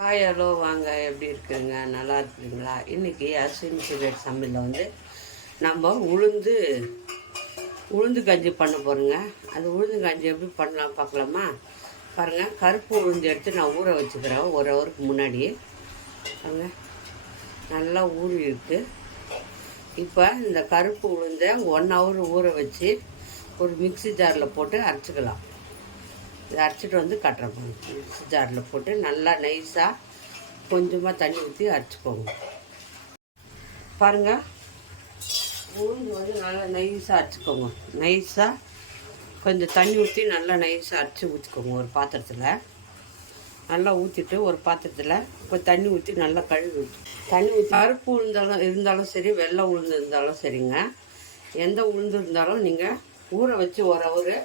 Hi hello வாங்க, எப்படி இருக்குங்க? நல்லா இருக்குங்களா? இன்றைக்கி அஸ்வினி சீக்ரெட் சமையலில் நம்ம உளுந்து கஞ்சி பண்ண போகிறோங்க. அது உளுந்து கஞ்சி எப்படி பண்ணலாம் பார்க்கலாமா? பாருங்கள், கருப்பு உளுந்து எடுத்து நான் ஊற வச்சுக்கிறேன் ஒரு ஹவருக்கு முன்னாடி. பாருங்கள், நல்லா ஊறி இருக்குது. இப்போ இந்த கருப்பு உளுந்தை 1 ஹவர் ஊற வச்சு ஒரு மிக்ஸி ஜாரில் போட்டு அரைச்சிக்கலாம். இதை அரைச்சிட்டு கட்டுறேன். மிக்ஸி ஜாரில் போட்டு நல்லா நைஸாக கொஞ்சமாக தண்ணி ஊற்றி அரைச்சிக்கோங்க. பாருங்கள், உளுந்து நல்லா நைஸாக அரைச்சிக்கோங்க. நைஸாக கொஞ்சம் தண்ணி ஊற்றி நல்லா நைஸாக அரைச்சி ஊற்றிக்கோங்க. ஒரு பாத்திரத்தில் நல்லா ஊற்றிட்டு ஒரு பாத்திரத்தில் இப்போ தண்ணி ஊற்றி நல்லா கழுவி ஊற்றி தண்ணி ஊற்றி கருப்பு உளுந்தாலும் இருந்தாலும் சரி, வெள்ளை உளுந்து இருந்தாலும் சரிங்க. எந்த உளுந்து இருந்தாலும் நீங்கள் ஊற வச்சு ஒரு ஹவரு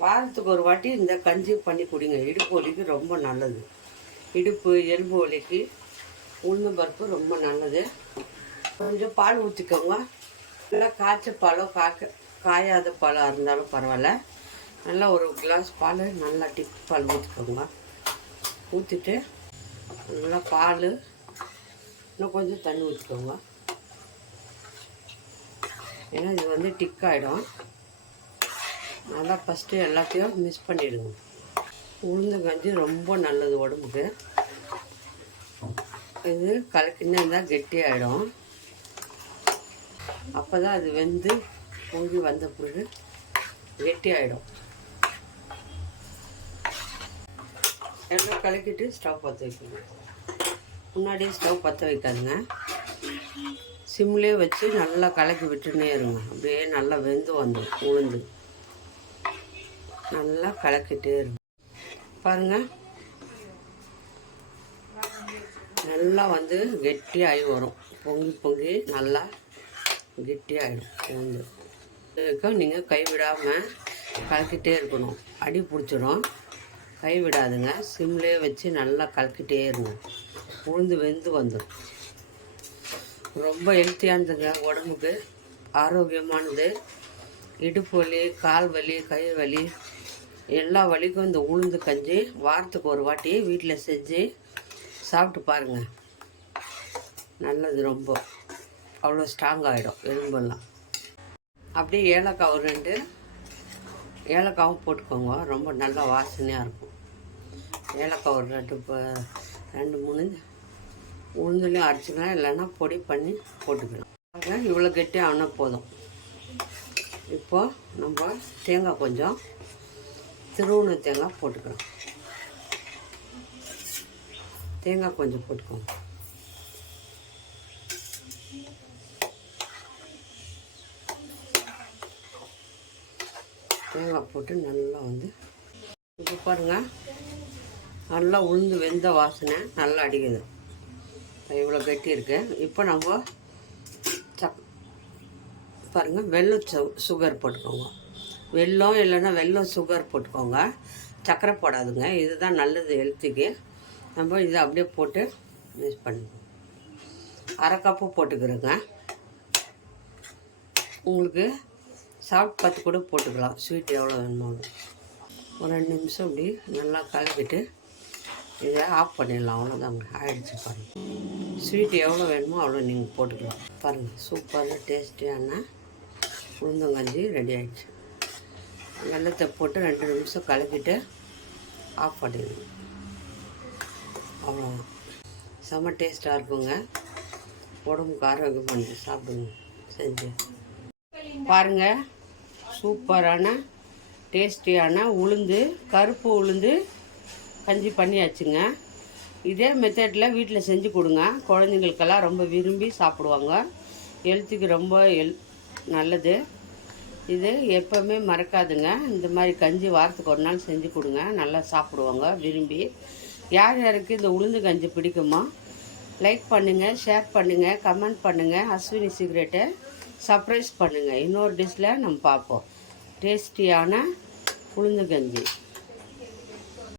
வாரத்துக்கு ஒரு வாட்டி இந்த கஞ்சி பண்ணி குடிங்க. இடுப்பு வலிக்கு ரொம்ப நல்லது. இடுப்பு எலும்பு வலிக்கு உளுந்து பருப்பு ரொம்ப நல்லது. கொஞ்சம் பால் ஊற்றிக்கோங்க. நல்லா காய்ச்ச பாலோ காயாத பாலாக இருந்தாலும் பரவாயில்ல. நல்லா ஒரு கிளாஸ் பால் நல்லா டிப் பால் ஊற்றிக்கோங்க. ஊற்றிட்டு நல்லா பால் இன்னும் கொஞ்சம் தண்ணி ஊற்றிக்கோங்க. ஏன்னா இது டிக் ஆகிடும். நல்லா ஃபஸ்ட்டு எல்லாத்தையும் மிக்ஸ் பண்ணிவிடுங்க. உளுந்து கஞ்சி ரொம்ப நல்லது உடம்புக்கு. இது கலக்கினே இருந்தால் கெட்டியாகிடும். அப்போ தான் அது வெந்து பொங்கி வந்த பிறகு கெட்டியாகிடும். எல்லாம் கலக்கிட்டு ஸ்டவ் பற்ற வைக்கணும். முன்னாடியே ஸ்டவ் பற்ற வைக்காதுங்க. சிம்லேயே வச்சு நல்லா கலக்கி விட்டுன்னே இருங்க. அப்படியே நல்லா வெந்து வந்துடும். உளுந்து நல்லா கலக்கிட்டே இருக்கும். பாருங்கள், நல்லா கெட்டியாகி வரும். பொங்கி நல்லா கெட்டியாகிடும். உளுந்து நீங்கள் கைவிடாமல் கலக்கிட்டே இருக்கணும். அடி பிடிச்சிடும். கைவிடாதுங்க. சிம்லேயே வச்சு நல்லா கலக்கிட்டே இருங்க. உளுந்து வெந்து வந்துடும். ரொம்ப ஹெல்த்தியானதுங்க, உடம்புக்கு ஆரோக்கியமானது. இடுப்பு வலி, கால் வலி, கை வலி எல்லா வலிக்கும் இந்த உளுந்து கஞ்சி வாரத்துக்கு ஒரு வாட்டி வீட்டில் செஞ்சு சாப்பிட்டு பாருங்கள். நல்லது. ரொம்ப அவ்வளோ ஸ்ட்ராங் ஆகிடும் எலும்பெல்லாம். அப்படியே ஏலக்காய் ஒரு 2 ஏலக்காவும் போட்டுக்கோங்க. ரொம்ப நல்லா வாசனையாக இருக்கும். ஏலக்காய் ஒரு 2-3 உளுந்துலையும் அரைச்சிக்கலாம். இல்லைன்னா பொடி பண்ணி போட்டுக்கலாம். இவ்வளோ கெட்டியாக ஆனால் போதும். இப்போது நம்ம தேங்காய் கொஞ்சம் திருவுண தேங்காய் போட்டுக்கலாம். தேங்காய் கொஞ்சம் போட்டுக்கோங்க. தேங்காய் போட்டு நல்லா இப்போ பாருங்கள், நல்லா உளுந்து வெந்த வாசனை நல்லா அடிக்குது. இவ்வளோ கட்டி இருக்கு. இப்போ நம்ம பாருங்கள், வெல்லம் சுகர் போட்டுக்கோங்க. வெல்லம் இல்லைன்னா வெல்லம் சுகர் போட்டுக்கோங்க. சர்க்கரை போடாதுங்க. இதுதான் நல்லது ஹெல்த்துக்கு. நம்ம இதை அப்படியே போட்டு மிக்ஸ் பண்ணிக்கோங்க. 1/2 கப்பு போட்டுக்கிறோங்க. உங்களுக்கு சாப்பிட்டு பார்த்து கூட போட்டுக்கலாம். ஸ்வீட் எவ்வளோ வேணுமோ ஒரு 2 நிமிஷம் அப்படி நல்லா கலக்கிட்டு இதை ஆஃப் பண்ணிடலாம். அவ்வளோதாங்க, ஆயிடுச்சு. பாருங்கள், ஸ்வீட் எவ்வளோ வேணுமோ அவ்வளோ நீங்கள் போட்டுக்கலாம். பாருங்கள், சூப்பராக டேஸ்டியான உளுந்தங்கஞ்சி ரெடி ஆகிடுச்சு. வெள்ளத்தை போட்டு 2 நிமிஷம் கலக்கிட்டு ஆஃப் பண்ணிடுங்க. அவ்வளோதான். செம்ம டேஸ்ட்டாக இருக்குங்க. உடம்புக்கு ஆரோக்கியமானது. சாப்பிடுங்க செஞ்சு பாருங்கள். சூப்பரான டேஸ்டியான கருப்பு உளுந்து கஞ்சி பண்ணியாச்சுங்க. இதே மெத்தடில் வீட்டில் செஞ்சு கொடுங்க. குழந்தைங்களுக்கெல்லாம் ரொம்ப விரும்பி சாப்பிடுவாங்க. ஹெல்த்துக்கு ரொம்ப நல்லது. இது எப்போவுமே மறக்காதுங்க. இந்த மாதிரி கஞ்சி வாரத்துக்கு ஒரு நாள் செஞ்சு கொடுங்க. நல்லா சாப்பிடுவாங்க விரும்பி. யார் யாருக்கு இந்த உளுந்து கஞ்சி பிடிக்குமோ லைக் பண்ணுங்கள், ஷேர் பண்ணுங்கள், கமெண்ட் பண்ணுங்கள். அஸ்வினி சீக்ரெட்டை சர்ப்ரைஸ் பண்ணுங்கள். இன்னொரு டிஷ்ஷில் நம்ம பார்ப்போம். டேஸ்டியான உளுந்து கஞ்சி.